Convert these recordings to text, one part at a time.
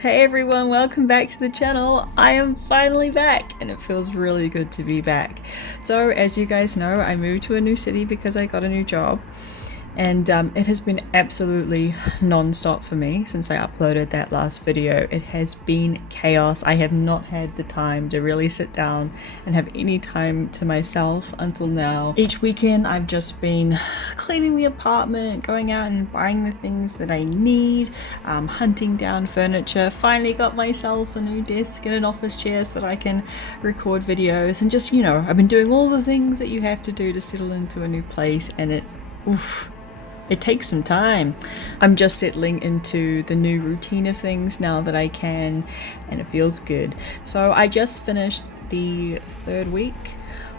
Hey everyone, welcome back to the channel. I am finally back and it feels really good to be back. So as you guys know, I moved to a new city because I got a new job, and it has been absolutely non-stop for me since I uploaded that last video. It has been chaos. I have not had the time to really sit down and have any time to myself until now. Each weekend I've just been cleaning the apartment, going out and buying the things that I need, hunting down furniture. Finally got myself a new desk and an office chair so that I can record videos, and just, you know, I've been doing all the things that you have to do to settle into a new place, and it takes some time. I'm just settling into the new routine of things now that I can, and it feels good. So I just finished the third week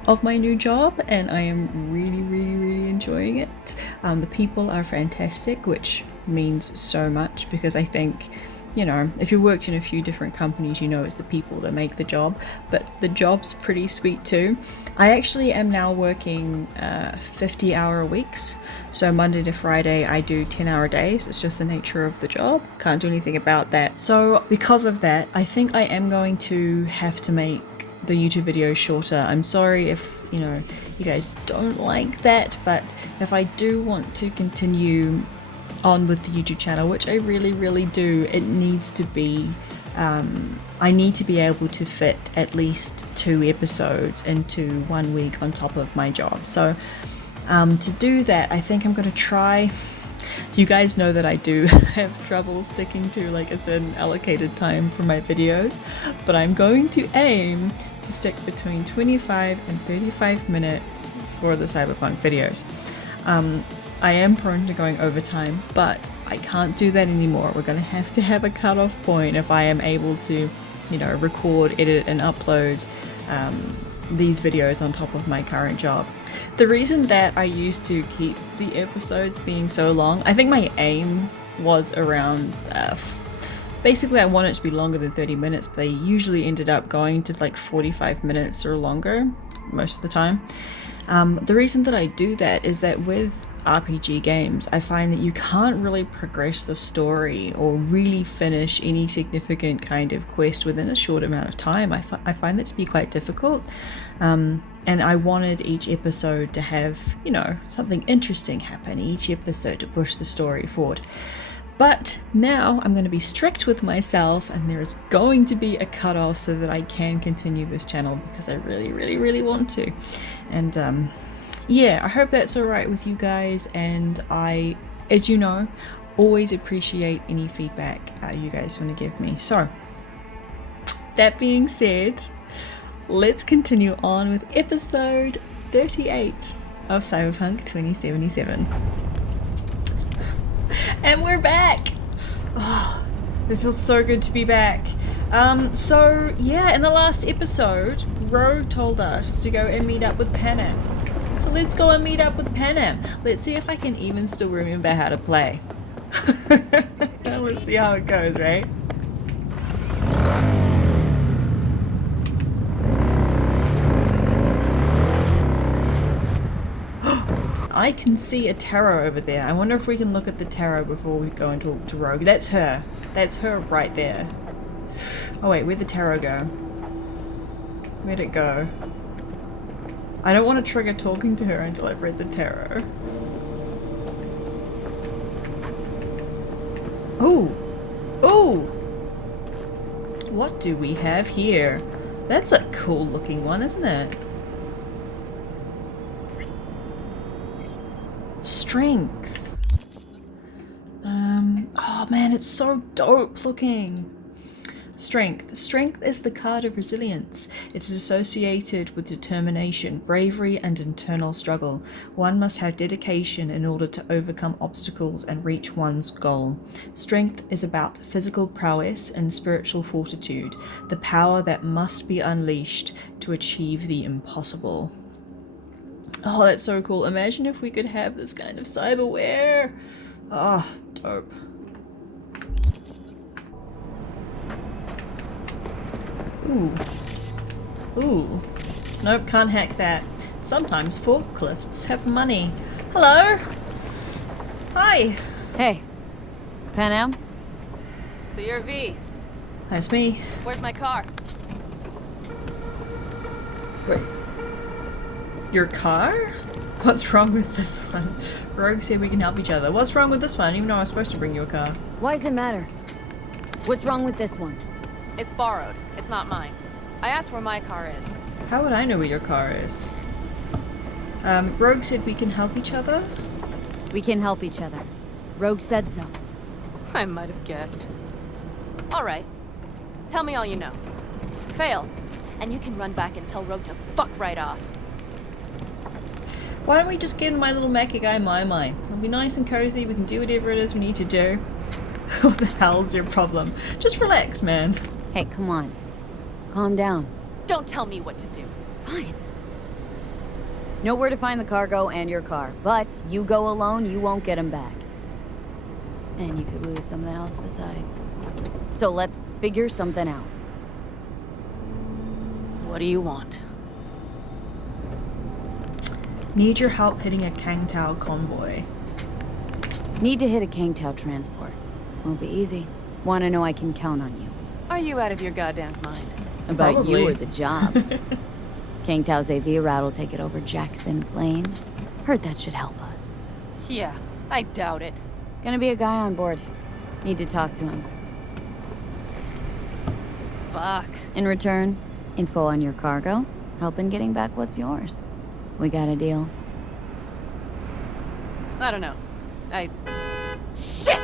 of my new job and I am really enjoying it. The people are fantastic, which means so much, because I think, you know, if you worked in a few different companies, you know it's the people that make the job, but the job's pretty sweet too. I actually am now working 50-hour weeks, so Monday to Friday I do 10-hour days. It's just the nature of the job, can't do anything about that. So because of that, I think I am going to have to make the YouTube videos shorter. I'm sorry if, you know, you guys don't like that, but if I do want to continue on with the YouTube channel, which I really do, it needs to be, I need to be able to fit at least 2 episodes into 1 week on top of my job. So to do that, I think I'm going to try. You guys know that I do have trouble sticking to like a certain allocated time for my videos, but I'm going to aim to stick between 25 and 35 minutes for the Cyberpunk videos. I am prone to going overtime, but I can't do that anymore. We're going to have a cutoff point if I am able to, you know, record, edit and upload these videos on top of my current job. The reason that I used to keep the episodes being so long, I think my aim was around, basically I wanted it to be longer than 30 minutes, but they usually ended up going to like 45 minutes or longer most of the time. The reason that I do that is that with RPG games, I find that you can't really progress the story or really finish any significant kind of quest within a short amount of time. I find that to be quite difficult, and I wanted each episode to have, you know, something interesting happen each episode to push the story forward. But now I'm going to be strict with myself, and there is going to be a cutoff so that I can continue this channel, because I really want to. And yeah, I hope that's alright with you guys, and I, as you know, always appreciate any feedback you guys want to give me. So, that being said, let's continue on with episode 38 of Cyberpunk 2077. And we're back! Oh, it feels so good to be back. So yeah, in the last episode, Rogue told us to go and meet up with Panam. So let's go and meet up with Panam. Let's see if I can even still remember how to play. Let's see how it goes, right? I can see a tarot over there. I wonder if we can look at the tarot before we go and talk to Rogue. That's her. That's her right there. Oh wait, where'd the tarot go? Where'd it go? I don't want to trigger talking to her until I've read the tarot. Oh! Oh! What do we have here? That's a cool looking one, isn't it? Strength. Oh man, it's so dope looking. Strength. Strength is the card of resilience. It is associated with determination, bravery, and internal struggle. One must have dedication in order to overcome obstacles and reach one's goal. Strength is about physical prowess and spiritual fortitude, the power that must be unleashed to achieve the impossible. Oh, that's so cool. Imagine if we could have this kind of cyberware. Oh, dope. Ooh. Ooh. Nope, can't hack that. Sometimes forklifts have money. Hello? Hi. Hey. Panam? So you're V. That's me. Where's my car? Wait. Your car? What's wrong with this one? Rogue said we can help each other. What's wrong with this one? Even though I was supposed to bring you a car. Why does it matter? What's wrong with this one? It's borrowed. It's not mine. I asked where my car is. How would I know where your car is? Rogue said we can help each other? We can help each other. Rogue said so. I might have guessed. All right. Tell me all you know. Fail, and you can run back and tell Rogue to fuck right off. Why don't we just get in my little mecha guy my? It'll be nice and cozy, we can do whatever it is we need to do. What the hell's your problem? Just relax, man. Hey, come on. Calm down. Don't tell me what to do. Fine. Know where to find the cargo and your car, but you go alone, you won't get him back. And you could lose something else besides. So let's figure something out. What do you want? Need your help hitting a Kangtao convoy. Need to hit a Kangtao transport. Won't be easy. Wanna know I can count on you. Are you out of your goddamn mind? About Probably. you or the job. Kangtao's AV route will take it over Jackson Plains. Heard that should help us. Yeah, I doubt it. Gonna be a guy on board. Need to talk to him. Fuck. In return, info on your cargo, help in getting back what's yours. We got a deal. I don't know. Shit!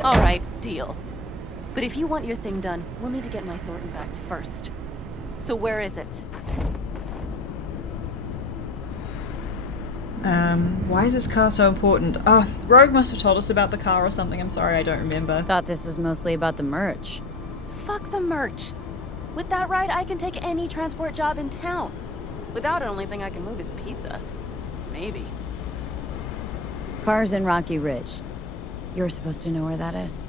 Alright, deal. But if you want your thing done, we'll need to get my Thornton back first. So where is it? Why is this car so important? Oh, Rogue must have told us about the car or something. I'm sorry, I don't remember. Thought this was mostly about the merch. Fuck the merch. With that ride, I can take any transport job in town. Without it, only thing I can move is pizza. Maybe. Car's in Rocky Ridge. You're supposed to know where that is.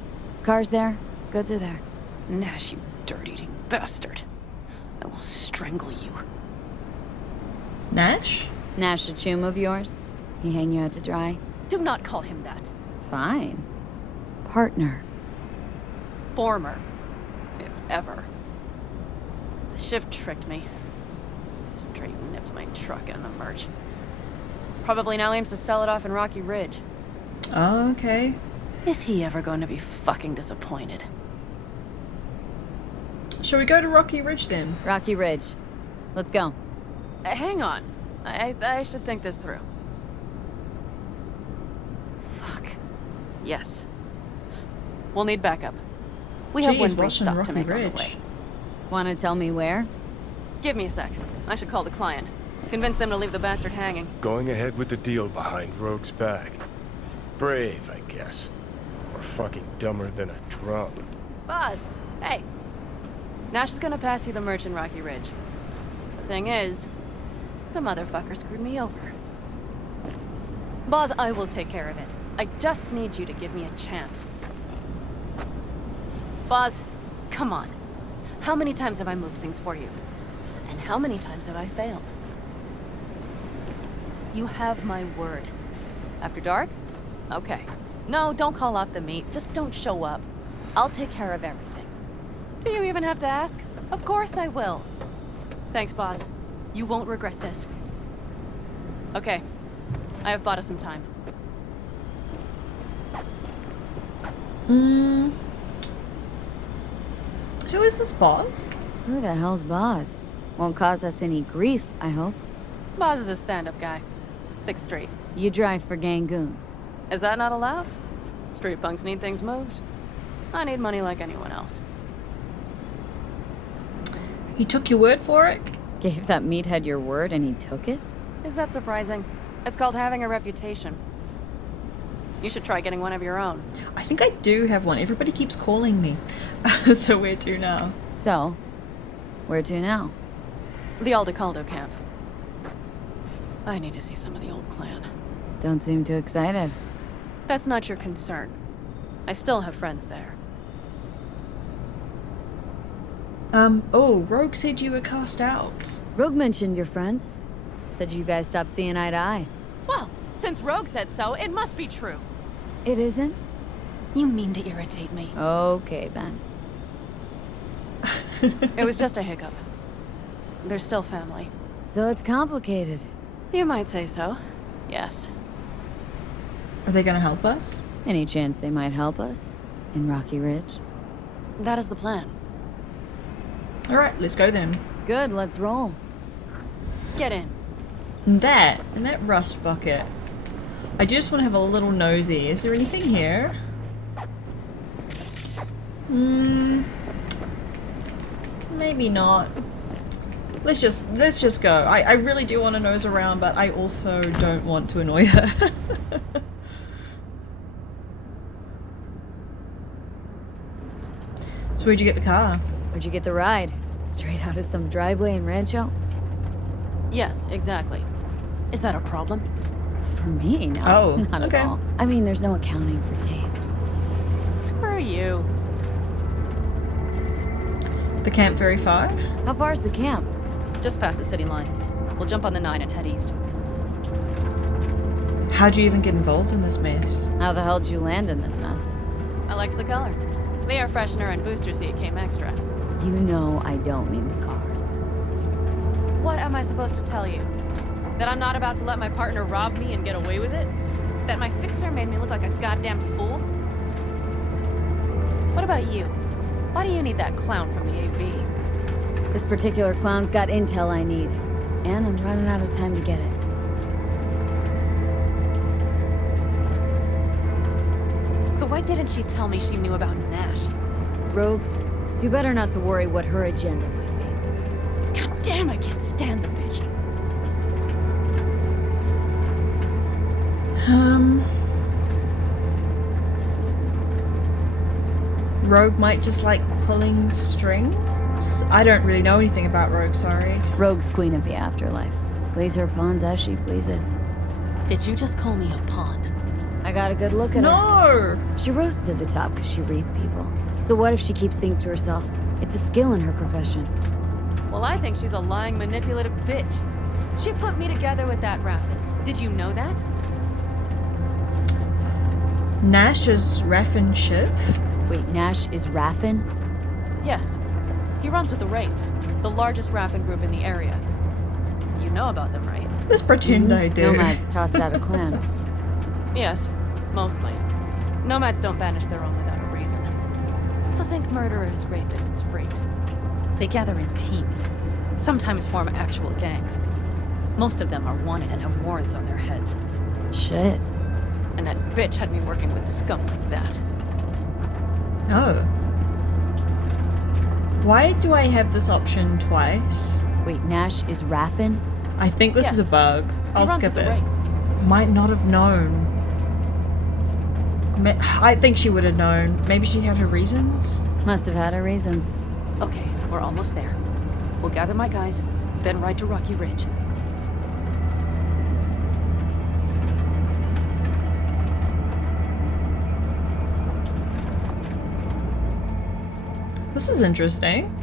Car's there, goods are there. Nash, you dirt-eating bastard. I will strangle you. Nash? Nash a chum of yours? He hang you out to dry? Do not call him that. Fine. Partner. Former. If ever. The shift tricked me. Straight nipped my truck and the merch. Probably now aims to sell it off in Rocky Ridge. Oh, okay. Is he ever going to be fucking disappointed? Shall we go to Rocky Ridge then? Rocky Ridge. Let's go. Hang on. I should think this through. Fuck. Yes. We'll need backup. We have one brief stop to make on the way. Wanna tell me where? Give me a sec. I should call the client. Convince them to leave the bastard hanging. Going ahead with the deal behind Rogue's back. Brave, I guess. Or fucking dumber than a drum. Boz, hey. Nash is gonna pass you the merch in Rocky Ridge. The thing is, the motherfucker screwed me over. Boz, I will take care of it. I just need you to give me a chance. Boz, come on. How many times have I moved things for you? And how many times have I failed? You have my word. After dark? Okay. No, don't call off the meet. Just don't show up. I'll take care of everything. Do you even have to ask? Of course I will. Thanks, Boz. You won't regret this. Okay. I have bought us some time. Who is this boss? Who the hell's Boz? Won't cause us any grief, I hope. Boz is a stand-up guy. 6th Street. You drive for gang goons. Is that not allowed? Street punks need things moved. I need money like anyone else. He took your word for it? Gave that meathead your word and he took it? Is that surprising? It's called having a reputation. You should try getting one of your own. I think I do have one. Everybody keeps calling me. So where to now? So, where to now? The Aldecaldo Camp. I need to see some of the old clan. Don't seem too excited. That's not your concern. I still have friends there. Oh, Rogue said you were cast out. Rogue mentioned your friends. Said you guys stopped seeing eye to eye. Well, since Rogue said so, it must be true. It isn't? You mean to irritate me. Okay, Ben. It was just a hiccup. They're still family. So it's complicated. You might say so. Yes. Are they gonna help us? Any chance they might help us? In Rocky Ridge? That is the plan. Alright, let's go then. Good, let's roll. Get in. And that rust bucket. I just want to have a little nosy. Is there anything here? Maybe not. Let's just go. I really do want to nose around, but I also don't want to annoy her. So where'd you get the car? Where'd you get the ride? Straight out of some driveway in Rancho? Yes, exactly. Is that a problem? For me, no. Oh, not okay. at all. I mean, there's no accounting for taste. Screw you. The camp very far? How far's the camp? Just past the city line. We'll jump on the 9 and head east. How'd you even get involved in this mess? How the hell did you land in this mess? I liked the color. The air freshener and booster seat came extra. You know I don't mean the car. What am I supposed to tell you? That I'm not about to let my partner rob me and get away with it? That my fixer made me look like a goddamn fool? What about you? Why do you need that clown from the AV? This particular clown's got intel I need. And I'm running out of time to get it. So why didn't she tell me she knew about Nash? Rogue, do better not to worry what her agenda might be. God damn, I can't stand the bitch. Rogue might just like pulling strings? I don't really know anything about Rogue, sorry. Rogue's queen of the afterlife. Plays her pawns as she pleases. Did you just call me a pawn? I got a good look at her. No! She rose to the top because she reads people. So what if she keeps things to herself? It's a skill in her profession. Well, I think she's a lying, manipulative bitch. She put me together with that Raffin. Did you know that? Nash is Raffin Shiv? Wait, Nash is Raffin? Yes. He runs with the Wraiths, the largest Raffin group in the area. You know about them, right? Let's pretend I do. Nomads tossed out of clans. Yes, mostly. Nomads don't banish their own without a reason. So think murderers, rapists, freaks. They gather in teams, sometimes form actual gangs. Most of them are wanted and have warrants on their heads. Shit. And that bitch had me working with scum like that. Oh. Why do I have this option twice? Wait, Nash is Raffin? I think this is Yes. a bug. He I'll runs skip with the it. Wraith. Might not have known. I think she would have known. Maybe she had her reasons? Must have had her reasons. Okay, we're almost there. We'll gather my guys, then ride to Rocky Ridge. This is interesting.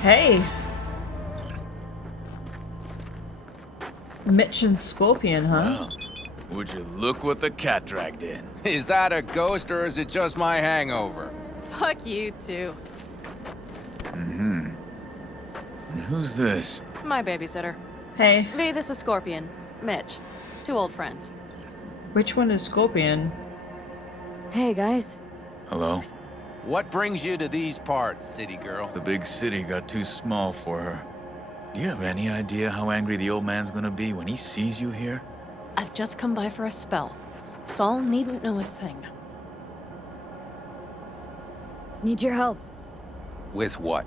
Hey. Mitch and Scorpion, huh? Would you look what the cat dragged in? Is that a ghost or is it just my hangover? Fuck you too. And who's this? My babysitter. Hey, V, this is Scorpion. Mitch. 2 old friends. which one is Scorpion? Hey, guys. Hello? What brings you to these parts, city girl? The big city got too small for her. Do you have any idea how angry the old man's gonna be when he sees you here? I've just come by for a spell. Saul needn't know a thing. Need your help. With what?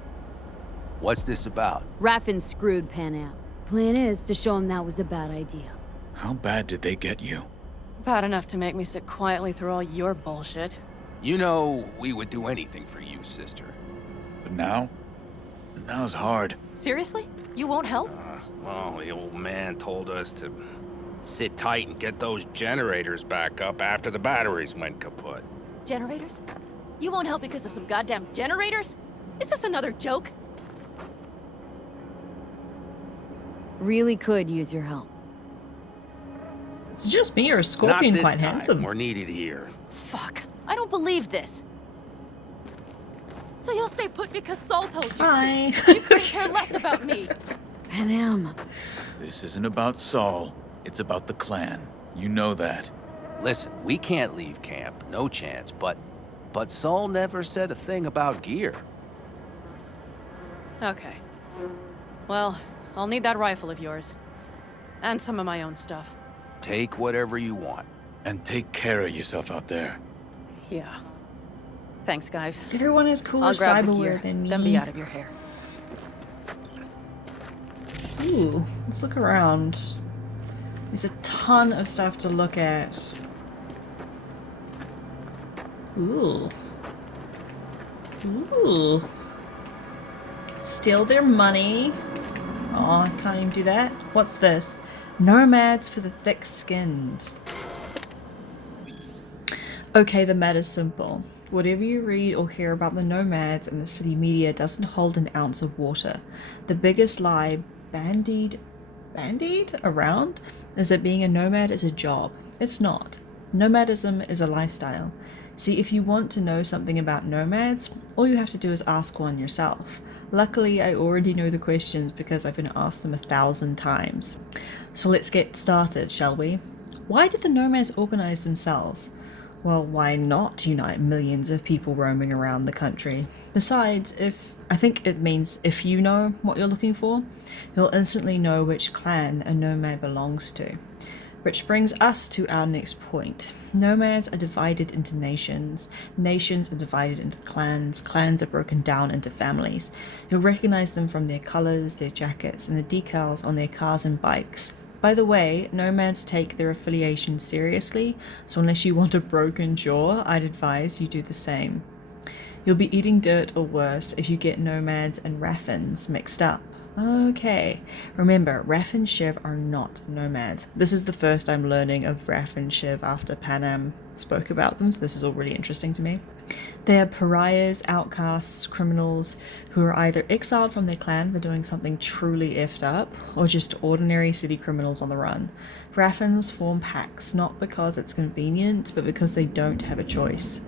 What's this about? Raffin screwed Panam. Plan is to show him that was a bad idea. How bad did they get you? Bad enough to make me sit quietly through all your bullshit. You know, we would do anything for you, sister. But now? Now's hard. Seriously? You won't help? Well, the old man told us to sit tight and get those generators back up after the batteries went kaput. Generators? You won't help because of some goddamn generators? Is this another joke? Really could use your help. It's just me or a scorpion Not this quite time. handsome. We're needed here. Fuck. I don't believe this. So you'll stay put because Saul told you Hi. to. You couldn't care less about me. Panam. This isn't about Saul. It's about the clan. You know that. Listen, we can't leave camp. No chance. But Saul never said a thing about gear. Okay. Well, I'll need that rifle of yours. And some of my own stuff. Take whatever you want. And take care of yourself out there. Yeah. Thanks, guys. Everyone has cooler I'll grab the gear, cyberware than me. then be out of your hair. Ooh, let's look around. There's a ton of stuff to look at. Ooh. Ooh. Steal their money. Oh, I can't even do that. What's this? Nomads for the thick-skinned. Okay, the matter's simple. Whatever you read or hear about the nomads in the city media doesn't hold an ounce of water. The biggest lie bandied around is that being a nomad is a job. It's not. Nomadism is a lifestyle. See, if you want to know something about nomads, all you have to do is ask one yourself. Luckily, I already know the questions because I've been asked them 1,000 times. So let's get started, shall we? Why did the nomads organize themselves? Well, why not unite millions of people roaming around the country? Besides, I think it means if you know what you're looking for, you'll instantly know which clan a nomad belongs to. Which brings us to our next point. Nomads are divided into nations. Nations are divided into clans. Clans are broken down into families. You'll recognize them from their colors, their jackets, and the decals on their cars and bikes. By the way, nomads take their affiliation seriously, so unless you want a broken jaw, I'd advise you do the same. You'll be eating dirt or worse if you get nomads and Raffins mixed up. Okay, remember, Raff and Shiv are not nomads. This is the first I'm learning of Raff and Shiv after Panam spoke about them, so this is all really interesting to me. They are pariahs, outcasts, criminals who are either exiled from their clan for doing something truly effed up, or just ordinary city criminals on the run. Raffins form packs not because it's convenient, but because they don't have a choice.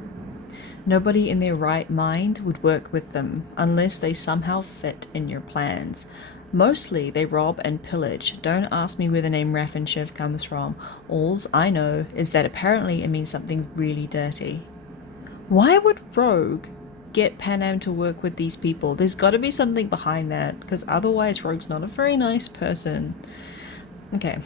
Nobody in their right mind would work with them unless they somehow fit in your plans. Mostly they rob and pillage. Don't ask me where the name Raff and Shiv comes from. Alls I know is that apparently it means something really dirty. Why would Rogue get Panam to work with these people? There's got to be something behind that, because otherwise Rogue's not a very nice person. Okay.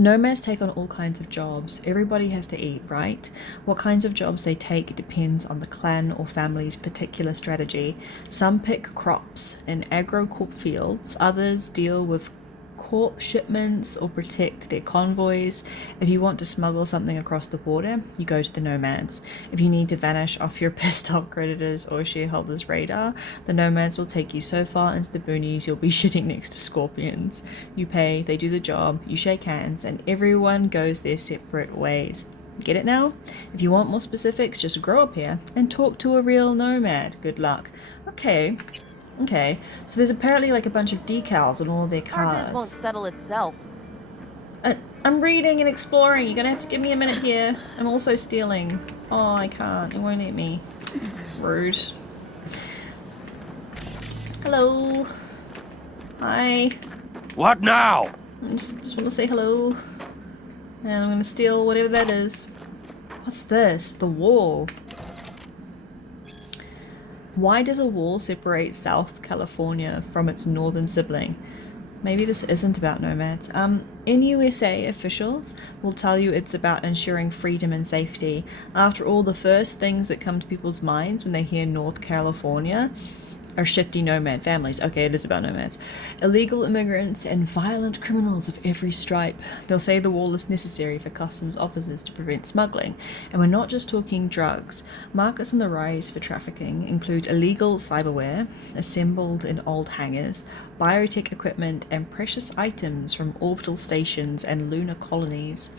Nomads take on all kinds of jobs. Everybody has to eat, right? What kinds of jobs they take depends on the clan or family's particular strategy. Some pick crops in agro-corp fields, others deal with corp shipments or protect their convoys. If you want to smuggle something across the border, you go to the nomads. If you need to vanish off your pissed off creditors or shareholders' radar, the nomads will take you so far into the boonies you'll be shitting next to scorpions. You pay, they do the job, you shake hands, and everyone goes their separate ways. Get it now? If you want more specifics, just grow up here and talk to a real nomad. Good luck. Okay, so there's apparently like a bunch of decals on all their Our biz cars. won't settle itself. I'm reading and exploring. You're gonna have to give me a minute here. I'm also stealing. Oh, I can't. It won't let me. Rude. Hello. Hi. What now? I just want to say hello. And I'm gonna steal whatever that is. What's this? The wall. Why does a wall separate South California from its northern sibling? Maybe this isn't about nomads. In USA, officials will tell you it's about ensuring freedom and safety. After all, the first things that come to people's minds when they hear North California are shifty nomad families. Okay, it is about nomads. Illegal immigrants and violent criminals of every stripe. They'll say the wall is necessary for customs officers to prevent smuggling. And we're not just talking drugs. Markets on the rise for trafficking include illegal cyberware, assembled in old hangars, biotech equipment, and precious items from orbital stations and lunar colonies.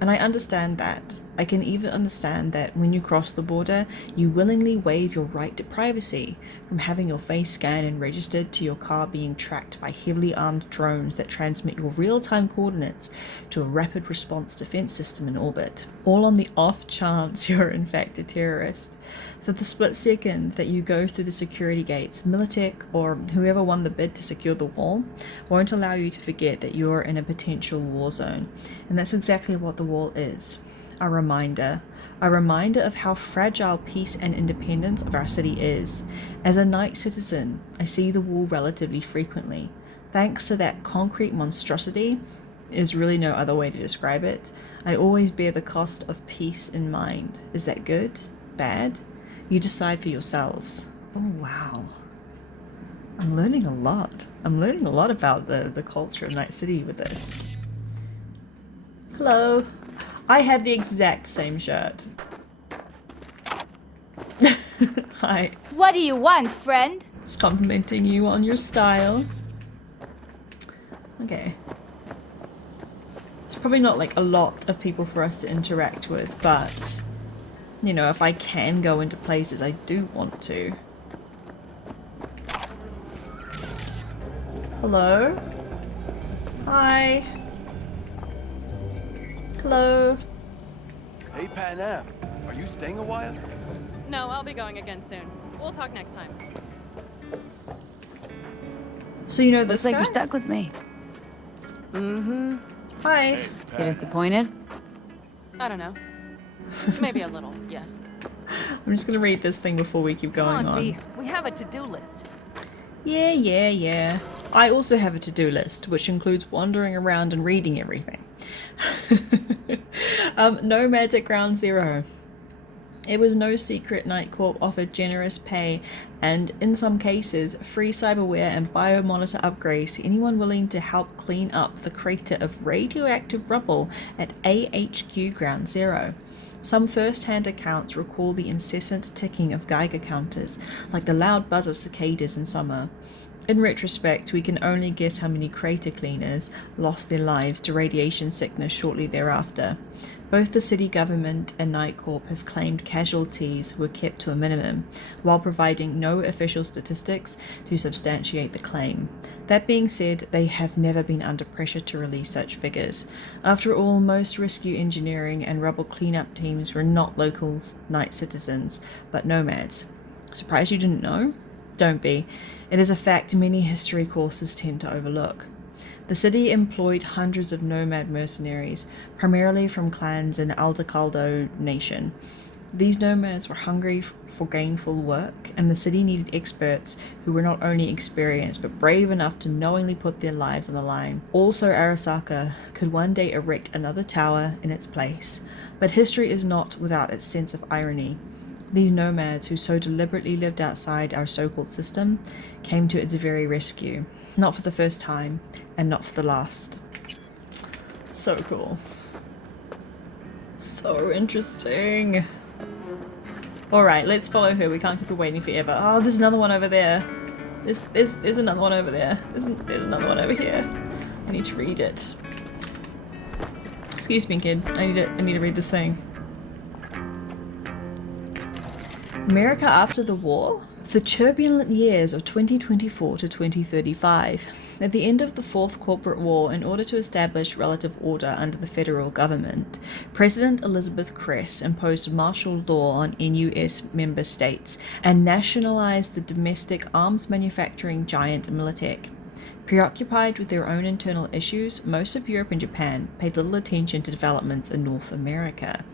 And I understand that. I can even understand that when you cross the border, you willingly waive your right to privacy, from having your your face scanned and registered to your car being tracked by heavily armed drones that transmit your real-time coordinates to a rapid response defense system in orbit. All on the off chance you're in fact a terrorist. For the split second that you go through the security gates, Militech, or whoever won the bid to secure the wall, won't allow you to forget that you're in a potential war zone. And that's exactly what the wall is. A reminder of how fragile peace and independence of our city is. As a night citizen, I see the wall relatively frequently. Thanks to that concrete monstrosity, is really no other way to describe it, I always bear the cost of peace in mind. Is that good? Bad? You decide for yourselves. Oh wow. I'm learning a lot. I'm learning a lot about the culture of Night City with this. Hello. I have the exact same shirt. Hi. What do you want, friend? It's complimenting you on your style. Okay. It's probably not like a lot of people for us to interact with, but you know, if I can go into places, I do want to. Hello? Hi. Hello. Hey, Panam. Are you staying a while? No, I'll be going again soon. We'll talk next time. So you know this Looks like guy? you're stuck with me. Mm-hmm. Hi. Hey, You Panam. disappointed? I don't know. Maybe a little, yes. I'm just gonna read this thing before we keep going Come on, on. V. We have a to-do list. Yeah. I also have a to-do list, which includes wandering around and reading everything. Nomads at Ground Zero. It was no secret Night Corp offered generous pay and, in some cases, free cyberware and biomonitor upgrades to anyone willing to help clean up the crater of radioactive rubble at AHQ Ground Zero. Some first-hand accounts recall the incessant ticking of Geiger counters, like the loud buzz of cicadas in summer. In retrospect, we can only guess how many crater cleaners lost their lives to radiation sickness shortly thereafter. Both the city government and Night Corp have claimed casualties were kept to a minimum, while providing no official statistics to substantiate the claim. That being said, they have never been under pressure to release such figures. After all, most rescue engineering and rubble cleanup teams were not local night citizens, but nomads. Surprised you didn't know? Don't be. It is a fact many history courses tend to overlook. The city employed hundreds of nomad mercenaries, primarily from clans in Aldecaldo Nation. These nomads were hungry for gainful work, and the city needed experts who were not only experienced but brave enough to knowingly put their lives on the line. Also, Arasaka could one day erect another tower in its place. But history is not without its sense of irony. These nomads, who so deliberately lived outside our so-called system, came to its very rescue. Not for the first time, and not for the last. So cool. So interesting. Alright, let's follow her. We can't keep her waiting forever. Oh, there's another one over there. There's another one over there. There's another one over here. I need to read it. Excuse me, kid. I need to read this thing. America after the war? The turbulent years of 2024 to 2035. At the end of the Fourth Corporate War, in order to establish relative order under the federal government, President Elizabeth Kress imposed martial law on NUS member states and nationalized the domestic arms manufacturing giant Militech. Preoccupied with their own internal issues, most of Europe and Japan paid little attention to developments in North America.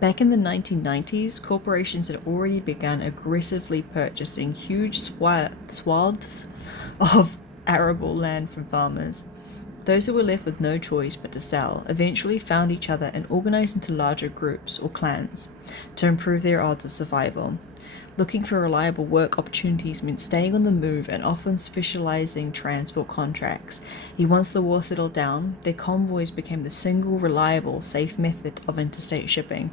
Back in the 1990s, corporations had already begun aggressively purchasing huge swaths of arable land from farmers. Those who were left with no choice but to sell eventually found each other and organized into larger groups or clans to improve their odds of survival. Looking for reliable work opportunities meant staying on the move and often specializing transport contracts. Yet once the war settled down, their convoys became the single reliable, safe method of interstate shipping.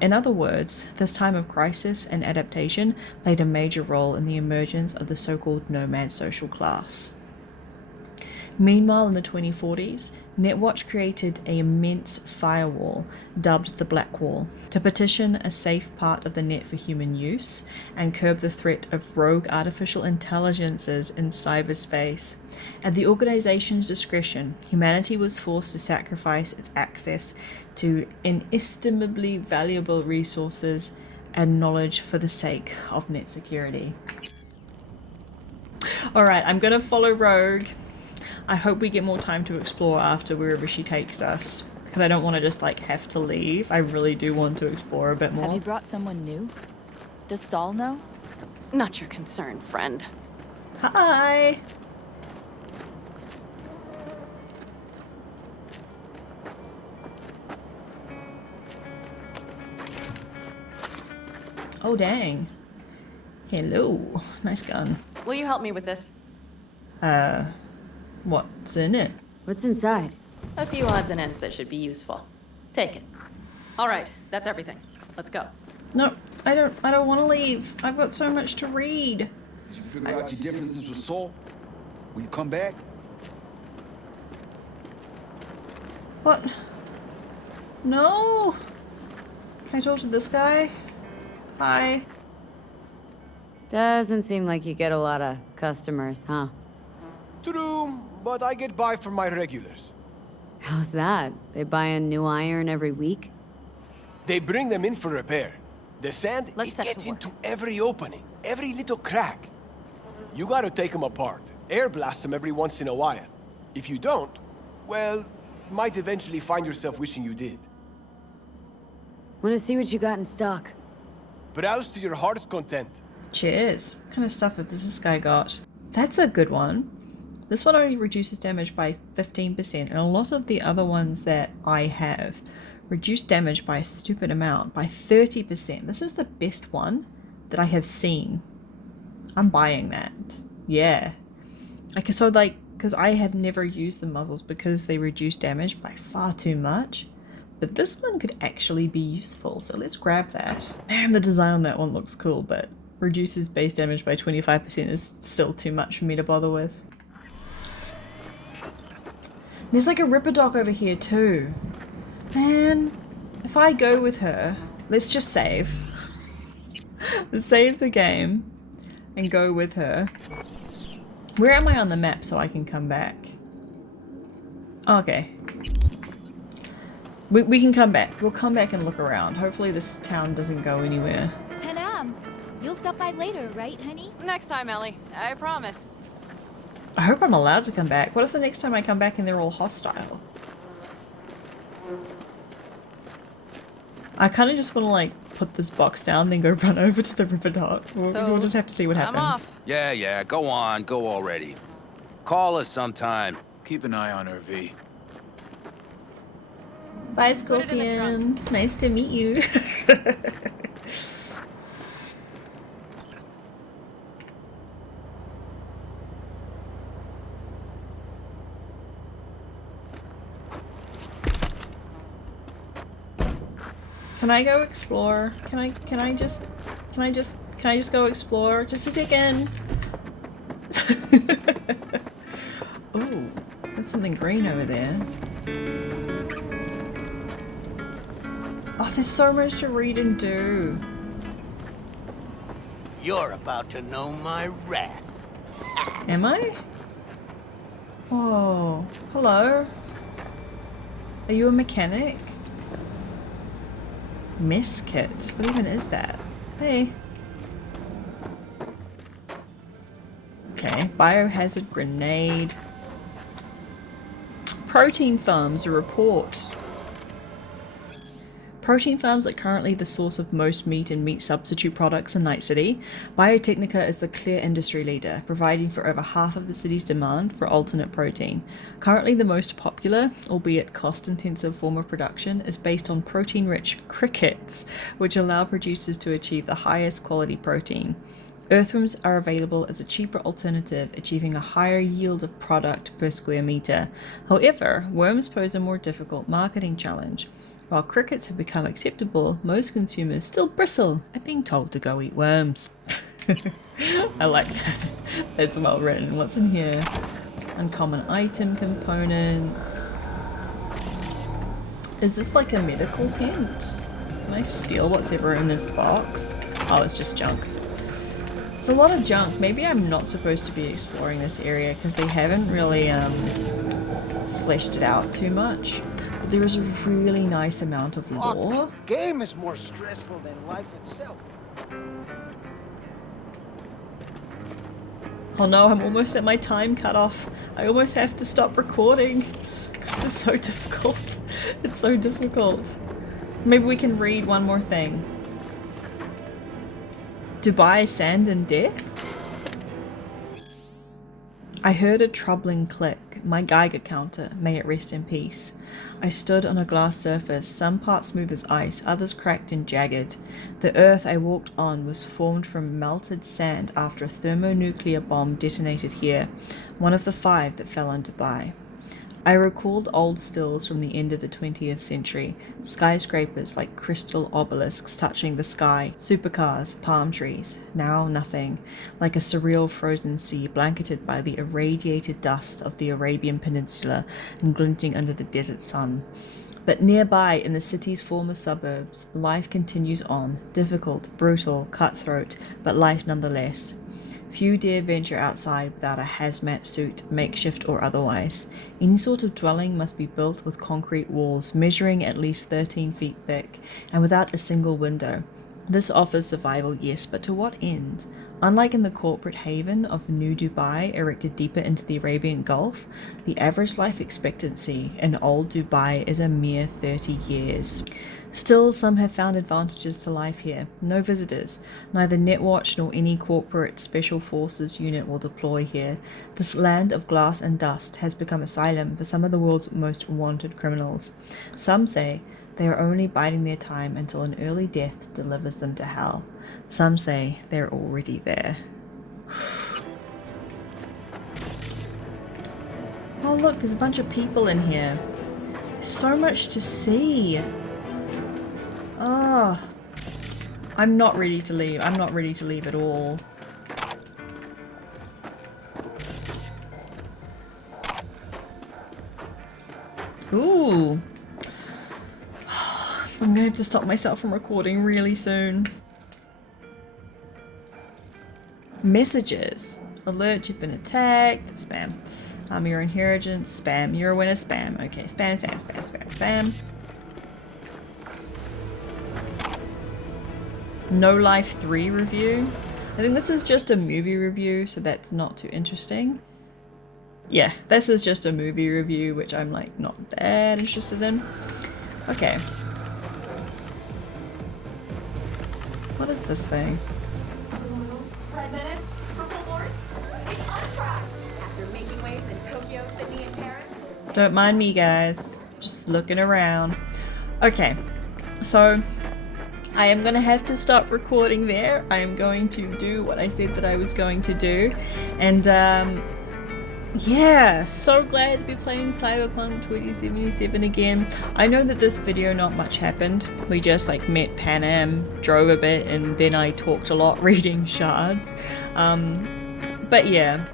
In other words, this time of crisis and adaptation played a major role in the emergence of the so-called nomad social class. Meanwhile, in the 2040s, Netwatch created an immense firewall dubbed the Black Wall to partition a safe part of the net for human use and curb the threat of rogue artificial intelligences in cyberspace. At the organization's discretion, humanity was forced to sacrifice its access to inestimably valuable resources and knowledge for the sake of net security. Alright, I'm gonna follow Rogue. I hope we get more time to explore after wherever she takes us, because I don't want to just like have to leave. I really do want to explore a bit more. Have you brought someone new? Does Saul know? Not your concern, friend. Hi! Oh dang. Hello. Nice gun. Will you help me with this? What's in it? What's inside? A few odds and ends that should be useful. Take it. All right, that's everything. Let's go. No, I don't want to leave. I've got so much to read. Did you figure out your differences with Saul? Will you come back? What? No! Can I talk to this guy? Hi. Doesn't seem like you get a lot of customers, huh? True, but I get by from my regulars. How's that? They buy a new iron every week? They bring them in for repair. The sand, Let's it set to gets work. into every opening, every little crack. You gotta take them apart, air blast them every once in a while. If you don't, well, might eventually find yourself wishing you did. Wanna see what you got in stock? Browse to your heart's content. Cheers. What kind of stuff has this guy got? That's a good one. This one only reduces damage by 15%, and a lot of the other ones that I have reduce damage by a stupid amount, by 30%. This is the best one that I have seen. I'm buying that. Yeah. So like, because I have never used the muzzles because they reduce damage by far too much. But this one could actually be useful, so let's grab that. Man, the design on that one looks cool, but reduces base damage by 25% is still too much for me to bother with. There's like a Ripperdoc over here too. Man, if I go with her, let's just save. Let's save the game and go with her. Where am I on the map so I can come back? Okay. We can come back. We'll come back and look around. Hopefully this town doesn't go anywhere. Panam, you'll stop by later, right, honey? Next time, Ellie. I promise. I hope I'm allowed to come back. What if the next time I come back and they're all hostile? I kind of just want to like put this box down, then go run over to the river dock. We'll just have to see what I'm happens. off. Yeah, go on, go already. Call us sometime. Keep an eye on her, V. Bye, Put it in the trunk. Scorpion. Nice to meet you. Can I go explore? Can I just go explore? Just a second. Oh, there's something green over there. Oh, there's so much to read and do. You're about to know my wrath. Am I? Oh, hello. Are you a mechanic? Mess kit? What even is that? Hey. Okay, biohazard grenade. Protein farms, a report. Protein farms are currently the source of most meat and meat substitute products in Night City. Biotechnica is the clear industry leader, providing for over half of the city's demand for alternate protein. Currently the most popular, albeit cost-intensive form of production, is based on protein-rich crickets, which allow producers to achieve the highest quality protein. Earthworms are available as a cheaper alternative, achieving a higher yield of product per square meter. However, worms pose a more difficult marketing challenge. While crickets have become acceptable, most consumers still bristle at being told to go eat worms. I like that. It's well written. What's in here? Uncommon item components. Is this like a medical tent? Can I steal what's ever in this box? Oh, it's just junk. It's a lot of junk. Maybe I'm not supposed to be exploring this area because they haven't really fleshed it out too much. But there is a really nice amount of lore. Game is more stressful than life itself. Oh no, I'm almost at my time cutoff. I almost have to stop recording. This is so difficult. It's so difficult. Maybe we can read one more thing. Dubai, sand and death? I heard a troubling click. My Geiger counter, may it rest in peace. I stood on a glass surface, some parts smooth as ice, others cracked and jagged. The earth I walked on was formed from melted sand after a thermonuclear bomb detonated here, one of the 5 that fell on Dubai. I recalled old stills from the end of the 20th century, skyscrapers like crystal obelisks touching the sky, supercars, palm trees, now nothing, like a surreal frozen sea blanketed by the irradiated dust of the Arabian Peninsula and glinting under the desert sun. But nearby, in the city's former suburbs, life continues on, difficult, brutal, cutthroat, but life nonetheless. Few dare venture outside without a hazmat suit, makeshift or otherwise. Any sort of dwelling must be built with concrete walls measuring at least 13 feet thick, and without a single window. This offers survival, yes, but to what end? Unlike in the corporate haven of New Dubai, erected deeper into the Arabian Gulf, the average life expectancy in old Dubai is a mere 30 years. Still, some have found advantages to life here. No visitors. Neither Netwatch nor any corporate special forces unit will deploy here. This land of glass and dust has become asylum for some of the world's most wanted criminals. Some say they are only biding their time until an early death delivers them to hell. Some say they're already there. Oh look, there's a bunch of people in here. There's so much to see. Oh, I'm not ready to leave. I'm not ready to leave at all. Ooh. I'm gonna have to stop myself from recording really soon. Messages. Alert, you've been attacked. Spam. Your inheritance. Spam. You're a winner. Spam. Okay, spam, spam, spam, spam, spam. No Life 3 review. I think this is just a movie review, so that's not too interesting. Yeah, this is just a movie review, which I'm like not that interested in. Okay. What is this thing? Red Menace, Purple Horse, it's on tracks. After making waves in Tokyo, Sydney, and Paris. Don't mind me, guys. Just looking around. Okay, so I am going to have to stop recording there. I am going to do what I said that I was going to do. And yeah, so glad to be playing Cyberpunk 2077 again. I know that this video not much happened. We just like met Panam, drove a bit, and then I talked a lot reading shards. But yeah,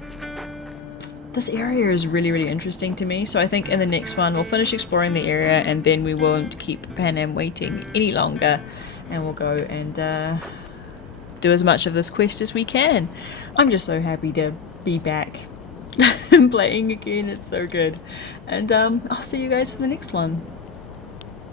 this area is really, really interesting to me. So I think in the next one we'll finish exploring the area and then we won't keep Panam waiting any longer. And we'll go and do as much of this quest as we can. I'm just so happy to be back and playing again. It's so good. And I'll see you guys for the next one.